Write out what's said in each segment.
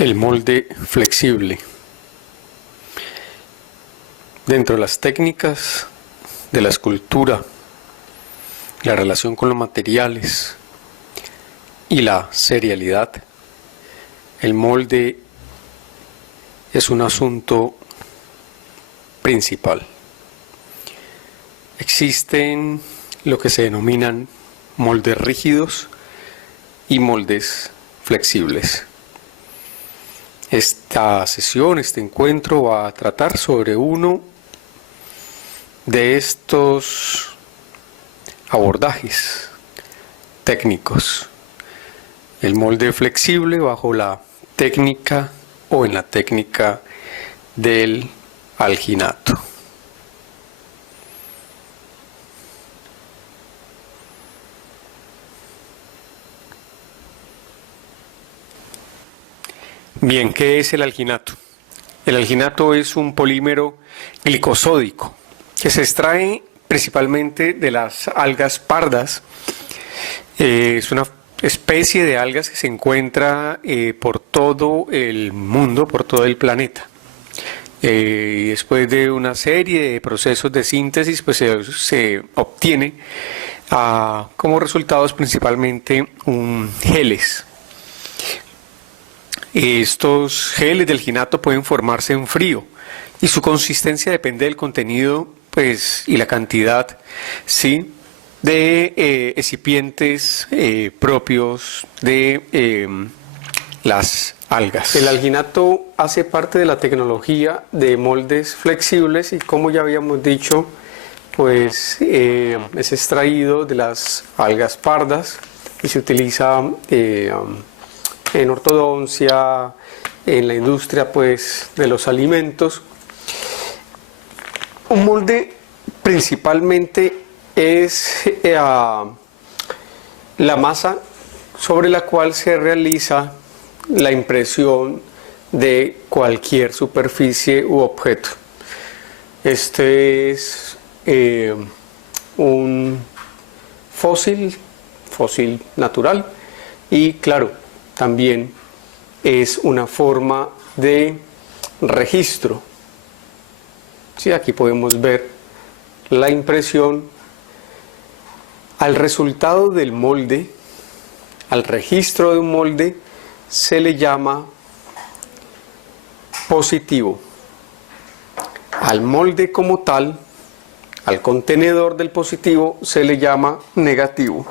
El molde flexible. Dentro de las técnicas de la escultura, la relación con los materiales y la serialidad, el molde es un asunto principal. Existen lo que se denominan moldes rígidos y moldes flexibles. Esta sesión, este encuentro va a tratar sobre uno de estos abordajes técnicos. El molde flexible bajo la técnica o en la técnica del alginato. Bien, ¿qué es el alginato? El alginato es un polímero glicosódico que se extrae principalmente de las algas pardas. Es una especie de algas que se encuentra por todo el mundo, por todo el planeta. Después de una serie de procesos de síntesis, pues se obtiene como resultados principalmente geles. Estos geles del alginato pueden formarse en frío y su consistencia depende del contenido, pues, y la cantidad, ¿sí?, de excipientes propios de las algas. El alginato hace parte de la tecnología de moldes flexibles y, como ya habíamos dicho, pues es extraído de las algas pardas y se utiliza en ortodoncia, en la industria, pues, de los alimentos. Un molde principalmente es la masa sobre la cual se realiza la impresión de cualquier superficie u objeto. Este es un fósil natural y, claro, también es una forma de registro. Sí, aquí podemos ver la impresión. Al resultado del molde, al registro de un molde, se le llama positivo. Al molde como tal, al contenedor del positivo, se le llama negativo.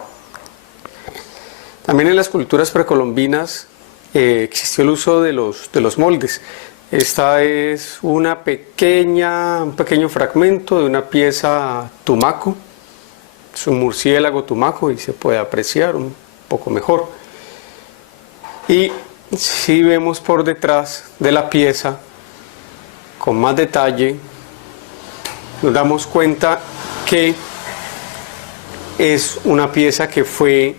También en las culturas precolombinas existió el uso de los moldes. Esta es un pequeño fragmento de una pieza tumaco. Es un murciélago tumaco y se puede apreciar un poco mejor. Y si vemos por detrás de la pieza con más detalle, nos damos cuenta que es una pieza que fue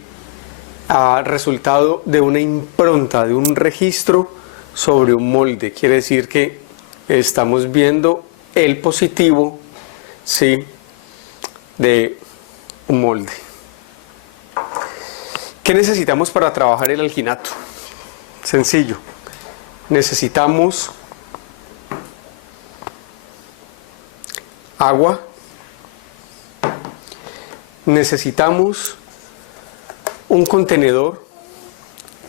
resultado de una impronta, de un registro sobre un molde. Quiere decir que estamos viendo el positivo, ¿sí?, de un molde. ¿Qué necesitamos para trabajar el alginato? Sencillo. Necesitamos agua. Necesitamos un contenedor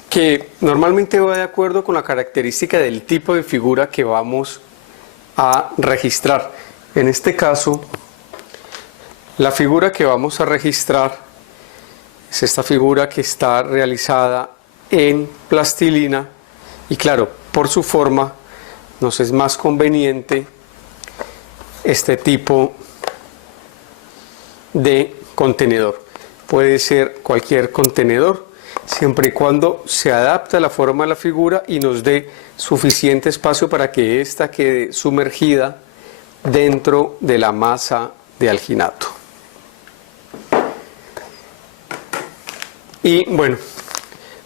que normalmente va de acuerdo con la característica del tipo de figura que vamos a registrar. En este caso, la figura que vamos a registrar es esta figura que está realizada en plastilina y, claro, por su forma nos es más conveniente este tipo de contenedor. Puede ser cualquier contenedor, siempre y cuando se adapte a la forma de la figura y nos dé suficiente espacio para que ésta quede sumergida dentro de la masa de alginato. Y bueno,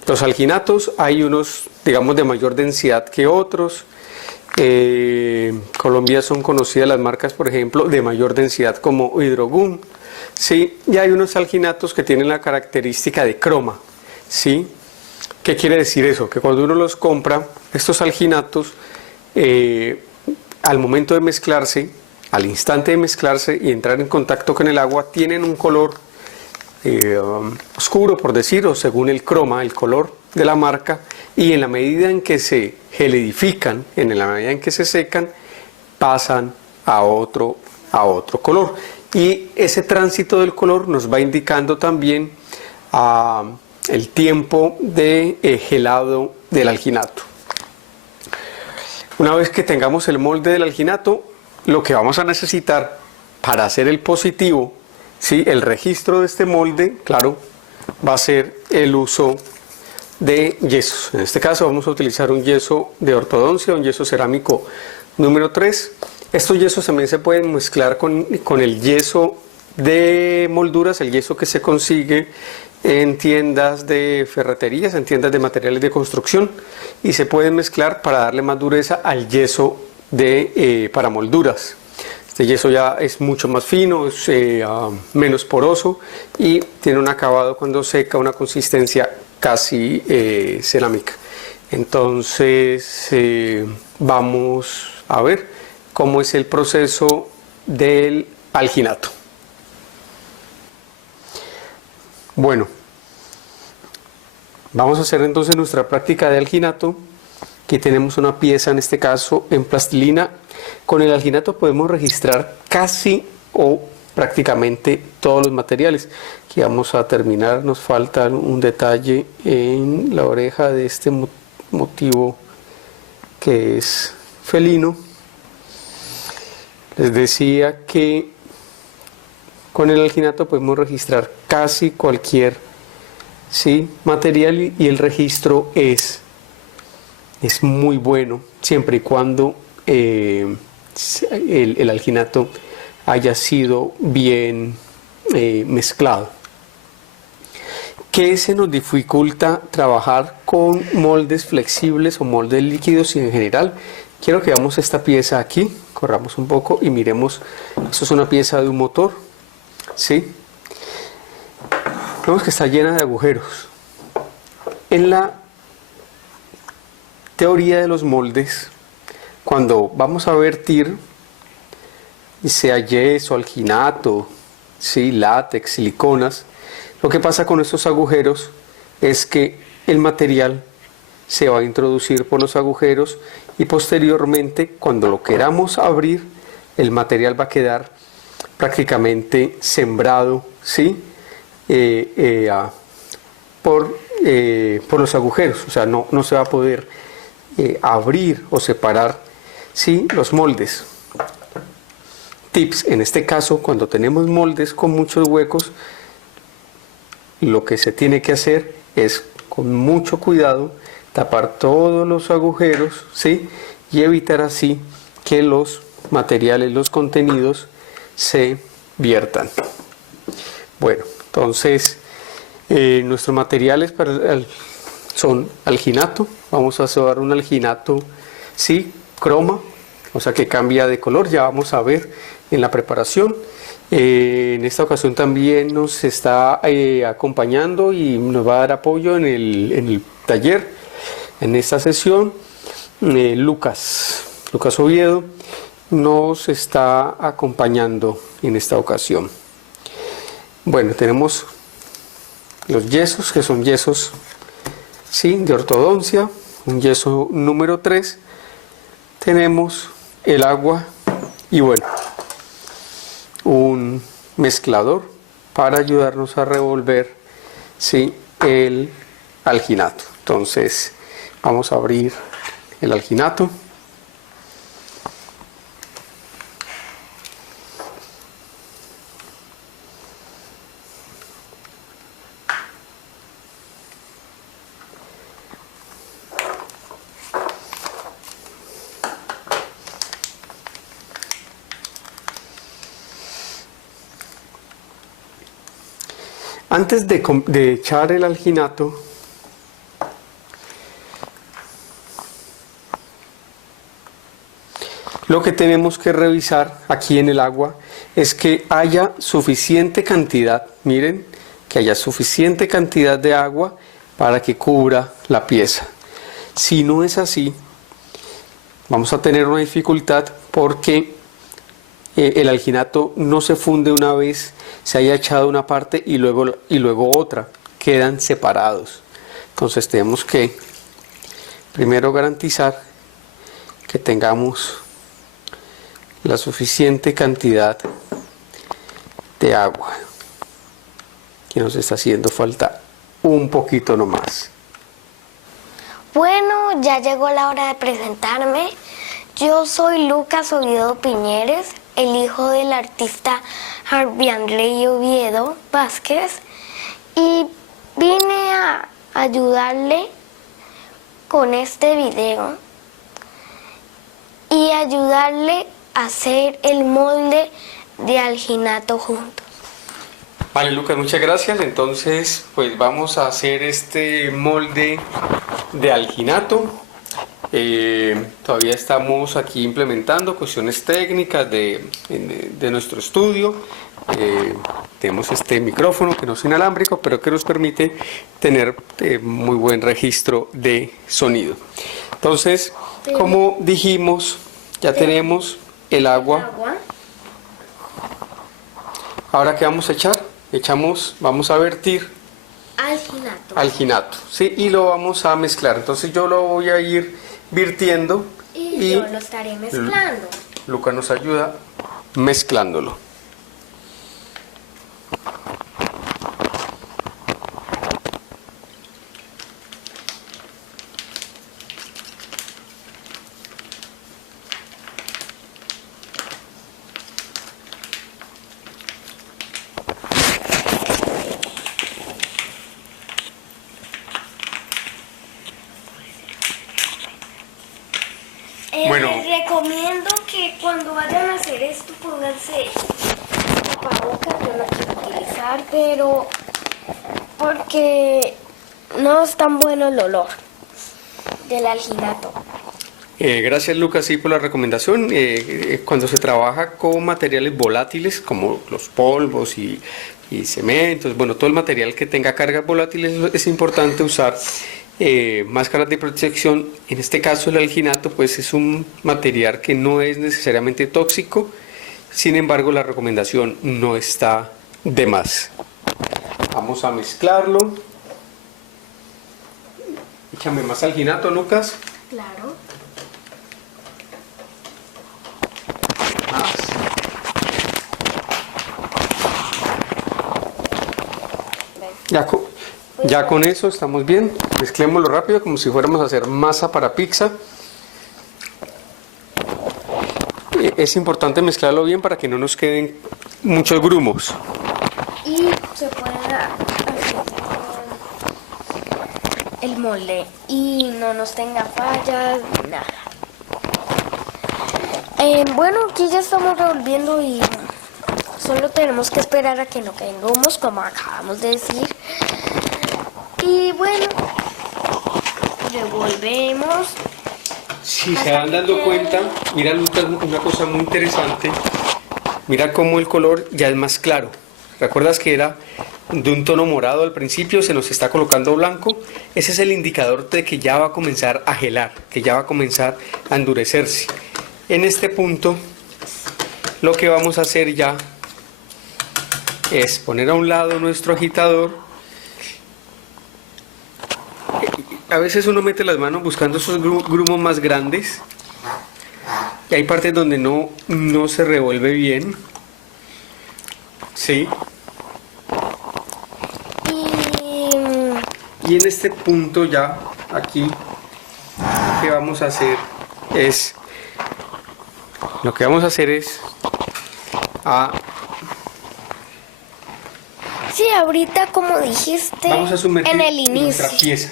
los alginatos hay unos, digamos, de mayor densidad que otros. En Colombia son conocidas las marcas, por ejemplo, de mayor densidad como Hidrogun. Sí, y hay unos alginatos que tienen la característica de croma, ¿sí? ¿Qué quiere decir eso? Que cuando uno los compra, estos alginatos, al momento de mezclarse, al instante de mezclarse y entrar en contacto con el agua, tienen un color oscuro, por decir, o según el croma, el color de la marca, y en la medida en que se gelidifican, en la medida en que se secan, pasan a otro color. Y ese tránsito del color nos va indicando también el tiempo de gelado del alginato. Una vez que tengamos el molde del alginato, lo que vamos a necesitar para hacer el positivo, ¿sí? El registro de este molde, claro, va a ser el uso de yesos. En este caso vamos a utilizar un yeso de ortodoncia, un yeso cerámico número 3. Estos yesos también se pueden mezclar con el yeso de molduras, el yeso que se consigue en tiendas de ferreterías, en tiendas de materiales de construcción, y se pueden mezclar para darle más dureza al yeso para molduras. Este yeso ya es mucho más fino, es menos poroso y tiene un acabado cuando seca, una consistencia casi cerámica. Entonces vamos a ver cómo es el proceso del alginato. Bueno, vamos a hacer entonces nuestra práctica de alginato. Aquí tenemos una pieza, en este caso en plastilina. Con el alginato podemos registrar casi o prácticamente todos los materiales. Aquí vamos a terminar, nos falta un detalle en la oreja de este motivo que es felino. Les decía que con el alginato podemos registrar casi cualquier material y el registro es muy bueno siempre y cuando el alginato haya sido bien mezclado. ¿Qué se nos dificulta trabajar con moldes flexibles o moldes líquidos y en general? Quiero que veamos esta pieza aquí, corramos un poco y miremos. Esto es una pieza de un motor, ¿sí? Vemos que está llena de agujeros. En la teoría de los moldes, cuando vamos a vertir, sea yeso, alginato, ¿sí? Látex, siliconas, lo que pasa con estos agujeros es que el material se va a introducir por los agujeros y posteriormente, cuando lo queramos abrir, el material va a quedar prácticamente sembrado, ¿sí? Por los agujeros, o sea, no se va a poder abrir o separar, ¿sí? Los moldes. Tips: en este caso, cuando tenemos moldes con muchos huecos, lo que se tiene que hacer es, con mucho cuidado, tapar todos los agujeros, ¿sí? Y evitar así que los materiales, los contenidos se Bueno, entonces nuestros materiales son alginato. Vamos a usar un alginato, sí, croma, o sea que cambia de color, ya vamos a ver en la preparación. En esta ocasión también nos está acompañando y nos va a dar apoyo en el taller, en esta sesión, Lucas Oviedo nos está acompañando en esta ocasión. Bueno, tenemos los yesos, que son yesos, ¿sí?, de ortodoncia, un yeso número 3, tenemos el agua y bueno, un mezclador para ayudarnos a revolver, ¿sí?, el alginato. Entonces vamos a abrir el alginato. Antes de echar el alginato, lo que tenemos que revisar aquí en el agua es que haya suficiente cantidad, miren, que haya suficiente cantidad de agua para que cubra la pieza. Si no es así, vamos a tener una dificultad porque el alginato no se funde una vez se haya echado una parte y luego otra, quedan separados. Entonces tenemos que primero garantizar que tengamos la suficiente cantidad de agua, que nos está haciendo falta un poquito nomás. Bueno, ya llegó la hora de presentarme. Yo soy Lucas Oviedo Piñeres, el hijo del artista Harvianrey Oviedo Vázquez, y vine a ayudarle con este video y ayudarle a hacer el molde de alginato juntos. Vale, Lucas, muchas gracias. Entonces, pues vamos a hacer este molde de alginato. Todavía estamos aquí implementando cuestiones técnicas de nuestro estudio. Tenemos este micrófono que no es inalámbrico, pero que nos permite tener muy buen registro de sonido. Entonces, como dijimos, ya tenemos el agua. Ahora, ¿qué vamos a echar? Vamos a vertir alginato, ¿sí? Y lo vamos a mezclar. Entonces yo lo voy a ir virtiendo y yo lo estaré mezclando. Lucas nos ayuda mezclándolo. Bueno, Les recomiendo que cuando vayan a hacer esto pónganse tapabocas. Yo no quiero utilizar, pero porque no es tan bueno el olor del alginato. Gracias, Lucas, sí, por la recomendación. Cuando se trabaja con materiales volátiles como los polvos y cementos, bueno, todo el material que tenga cargas volátiles, es importante usar máscaras de protección. En este caso el alginato pues es un material que no es necesariamente tóxico, sin embargo la recomendación no está de más. Vamos a mezclarlo. Échame más alginato, Lucas. Claro. Más. Ya con eso estamos bien. Mezclémoslo rápido como si fuéramos a hacer masa para pizza. Es importante mezclarlo bien para que no nos queden muchos grumos. Y se puede hacer el molde y no nos tenga fallas ni nada. Bueno, aquí ya estamos revolviendo y solo tenemos que esperar a que no queden grumos, como acabamos de decir. Y bueno, revolvemos. Si se van dando cuenta, mira, Lucas, una cosa muy interesante. Mira cómo el color ya es más claro. ¿Recuerdas que era de un tono morado al principio? Se nos está colocando blanco. Ese es el indicador de que ya va a comenzar a gelar, que ya va a comenzar a endurecerse. En este punto, lo que vamos a hacer ya es poner a un lado nuestro agitador. A veces uno mete las manos buscando esos grumos más grandes y hay partes donde no se revuelve bien. Sí. Y en este punto ya, aquí, lo que vamos a hacer es Sí, ahorita como dijiste vamos a sumergir en el inicio. nuestra pieza.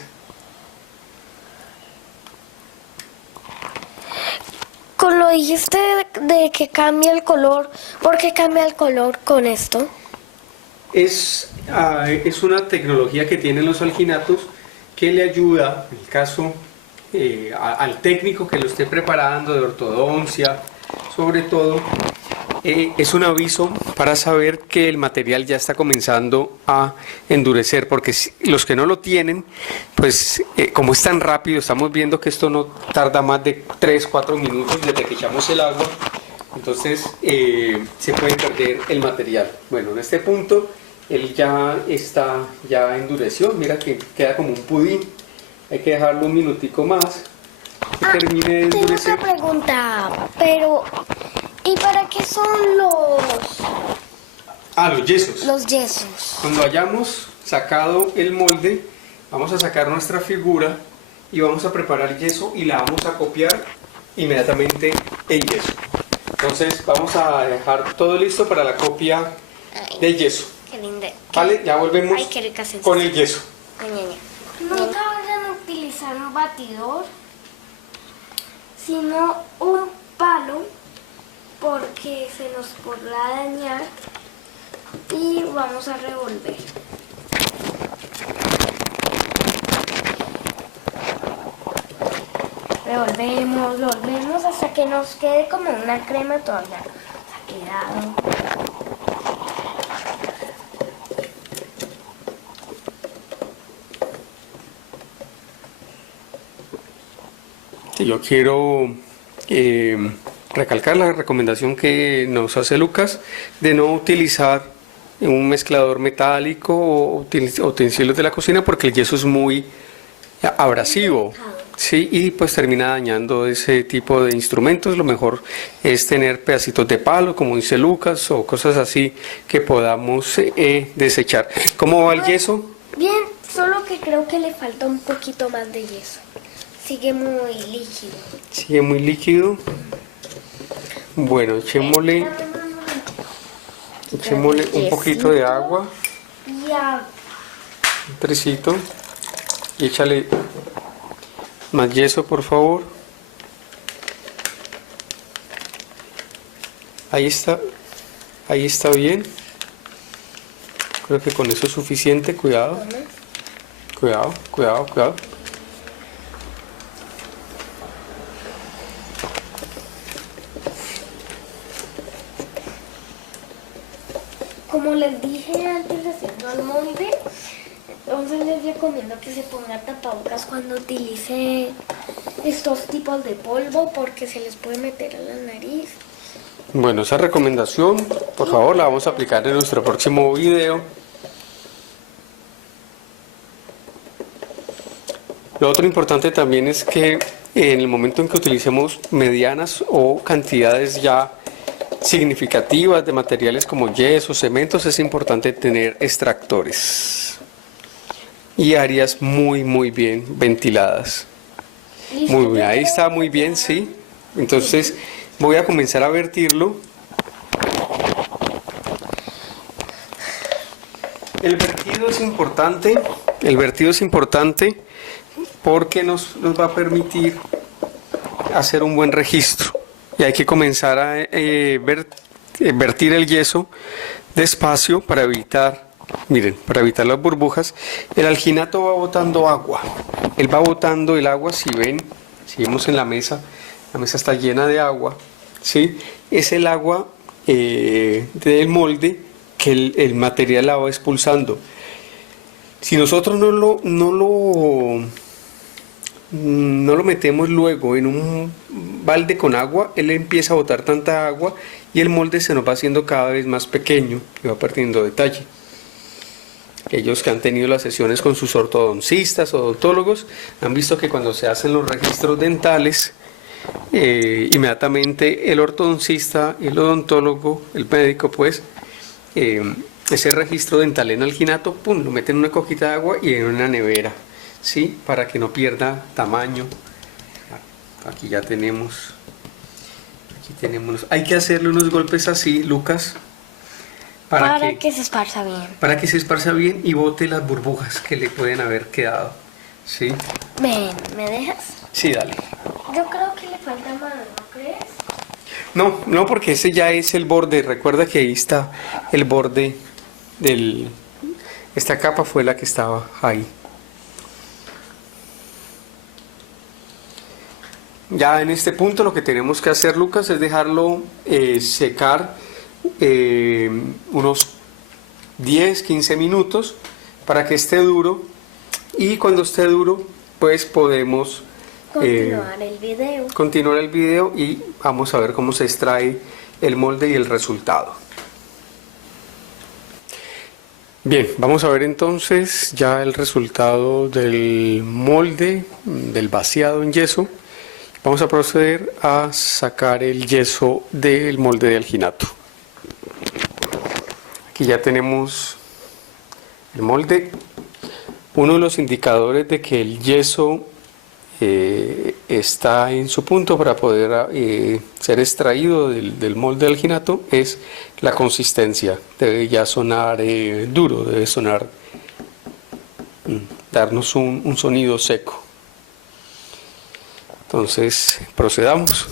Con lo dijiste de que cambia el color. ¿Por qué cambia el color con esto? Es una tecnología que tienen los alginatos que le ayuda, en el caso al técnico que lo esté preparando de ortodoncia, sobre todo, es un aviso para saber que el material ya está comenzando a endurecer, porque los que no lo tienen, pues como es tan rápido, estamos viendo que esto no tarda más de 3-4 minutos desde que echamos el agua, entonces se puede perder el material. Bueno, en este punto él ya endureció, mira que queda como un pudín, hay que dejarlo un minutico más que termine de endurecer. Tengo otra pregunta, pero ¿y para qué son Los yesos. los yesos? Cuando hayamos sacado el molde, vamos a sacar nuestra figura y vamos a preparar yeso y la vamos a copiar inmediatamente en yeso. Entonces vamos a dejar todo listo para la copia de yeso. Qué linda. Vale, ya volvemos Ay, qué rica sensación. con el yeso. Ay, ñaña. Nunca vayan a utilizar un batidor, sino un palo, porque se nos podrá dañar, y vamos a revolver. Revolvemos hasta que nos quede como una crema todavía. Ha quedado. Sí, yo quiero recalcar la recomendación que nos hace Lucas de no utilizar un mezclador metálico o utensilios de la cocina porque el yeso es muy abrasivo, sí, y pues termina dañando ese tipo de instrumentos. Lo mejor es tener pedacitos de palo, como dice Lucas, o cosas así que podamos desechar. ¿Cómo va el yeso? Bien, solo que creo que le falta un poquito más de yeso. Sigue muy líquido. Sigue muy líquido. Bueno, echémosle un poquito de agua, Ya. un tricito, y échale más yeso, por favor. Ahí está bien. Creo que con eso es suficiente. Cuidado, cuidado, cuidado, cuidado. Como les dije antes haciendo el molde, entonces les recomiendo que se pongan tapabocas cuando utilice estos tipos de polvo porque se les puede meter a la nariz. Bueno, esa recomendación, por favor, la vamos a aplicar en nuestro próximo video. Lo otro importante también es que en el momento en que utilicemos medianas o cantidades ya significativas de materiales como yeso, cementos, es importante tener extractores y áreas muy bien ventiladas. Muy bien, ahí está muy bien, sí. Entonces voy a comenzar a vertirlo. El vertido es importante porque nos va a permitir hacer un buen registro. Y hay que comenzar a vertir el yeso despacio para evitar, miren, para evitar las burbujas. El alginato va botando agua. Él va botando el agua, si vemos en la mesa está llena de agua, ¿sí? Es el agua del molde que el material la va expulsando. Si nosotros no lo metemos luego en un balde con agua, él empieza a botar tanta agua y el molde se nos va haciendo cada vez más pequeño y va perdiendo detalle. Aquellos que han tenido las sesiones con sus ortodoncistas o odontólogos han visto que cuando se hacen los registros dentales, inmediatamente el ortodoncista y el odontólogo, el médico, pues, ese registro dental en alginato, pum, lo meten en una coquita de agua y en una nevera. ¿Sí? Para que no pierda tamaño. Aquí ya tenemos. Hay que hacerle unos golpes así, Lucas. Para que se esparza bien. Para que se esparza bien y bote las burbujas que le pueden haber quedado. ¿Sí? Ven, ¿me dejas? Sí, dale. Yo creo que le falta más, ¿no crees? No, porque ese ya es el borde. Recuerda que ahí está el borde del. Esta capa fue la que estaba ahí. Ya en este punto lo que tenemos que hacer, Lucas, es dejarlo secar unos 10-15 minutos para que esté duro, y cuando esté duro pues podemos continuar el video y vamos a ver cómo se extrae el molde y el resultado. Bien, vamos a ver entonces ya el resultado del molde, del vaciado en yeso. Vamos a proceder a sacar el yeso del molde de alginato. Aquí ya tenemos el molde. Uno de los indicadores de que el yeso está en su punto para poder ser extraído del molde de alginato es la consistencia. Debe ya sonar duro, debe sonar, darnos un sonido seco. Entonces procedamos.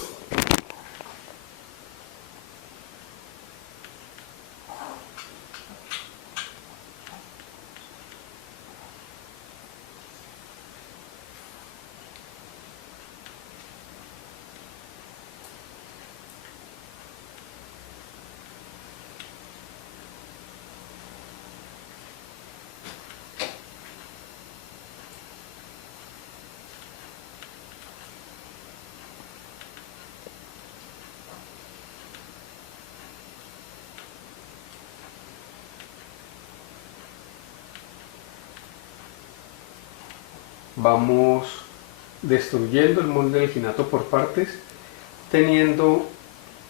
Vamos destruyendo el molde de alginato por partes, teniendo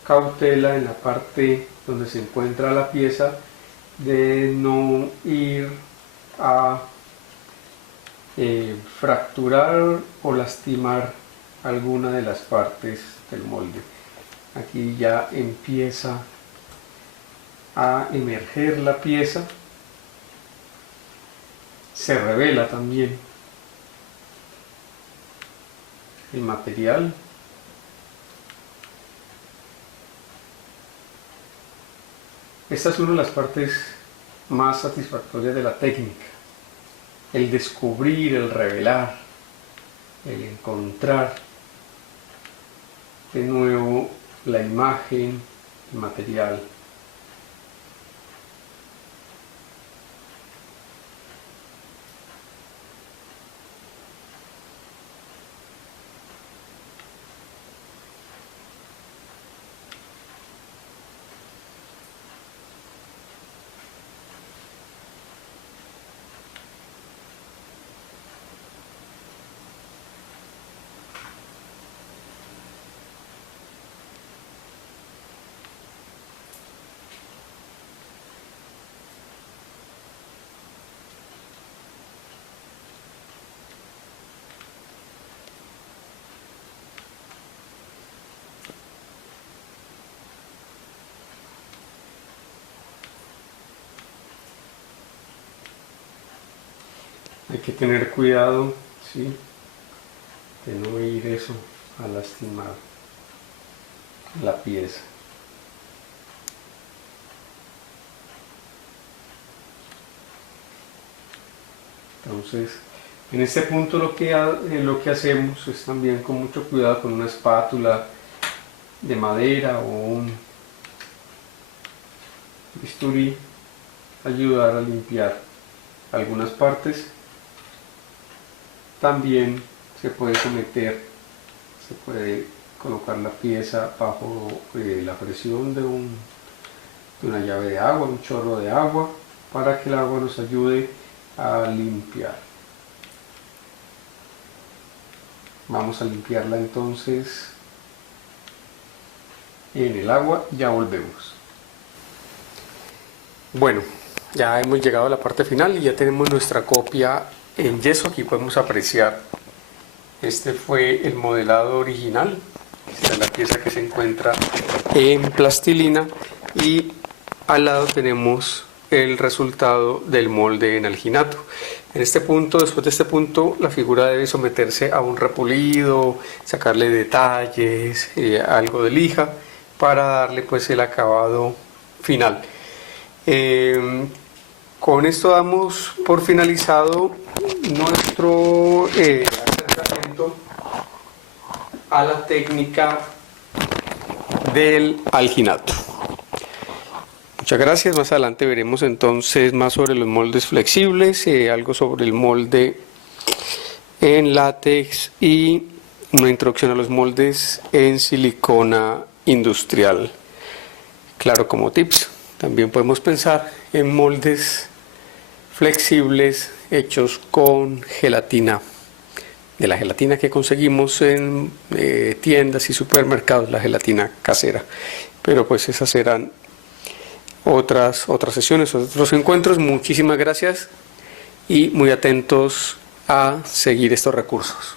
cautela en la parte donde se encuentra la pieza de no ir a fracturar o lastimar alguna de las partes del molde. Aquí ya empieza a emerger la pieza, se revela también el material. Esta es una de las partes más satisfactorias de la técnica, el descubrir, el revelar, el encontrar de nuevo la imagen, el material. Hay que tener cuidado, ¿sí?, de no ir eso a lastimar la pieza. Entonces, en este punto lo que hacemos es también con mucho cuidado con una espátula de madera o un bisturí ayudar a limpiar algunas partes. También se puede someter, se puede colocar la pieza bajo la presión de una llave de agua, un chorro de agua, para que el agua nos ayude a limpiar. Vamos a limpiarla entonces en el agua, ya volvemos. Bueno, ya hemos llegado a la parte final y ya tenemos nuestra copia en yeso. Aquí podemos apreciar, este fue el modelado original. Esta es la pieza que se encuentra en plastilina y al lado tenemos el resultado del molde en alginato. En este punto, después de este punto, la figura debe someterse a un repulido, sacarle detalles, algo de lija para darle pues el acabado final. Con esto damos por finalizado nuestro acercamiento a la técnica del alginato. Muchas gracias. Más adelante veremos entonces más sobre los moldes flexibles, algo sobre el molde en látex y una introducción a los moldes en silicona industrial. Claro, como tips, también podemos pensar en moldes flexibles hechos con gelatina, de la gelatina que conseguimos en tiendas y supermercados, la gelatina casera. Pero pues esas serán otras sesiones, otros encuentros. Muchísimas gracias y muy atentos a seguir estos recursos.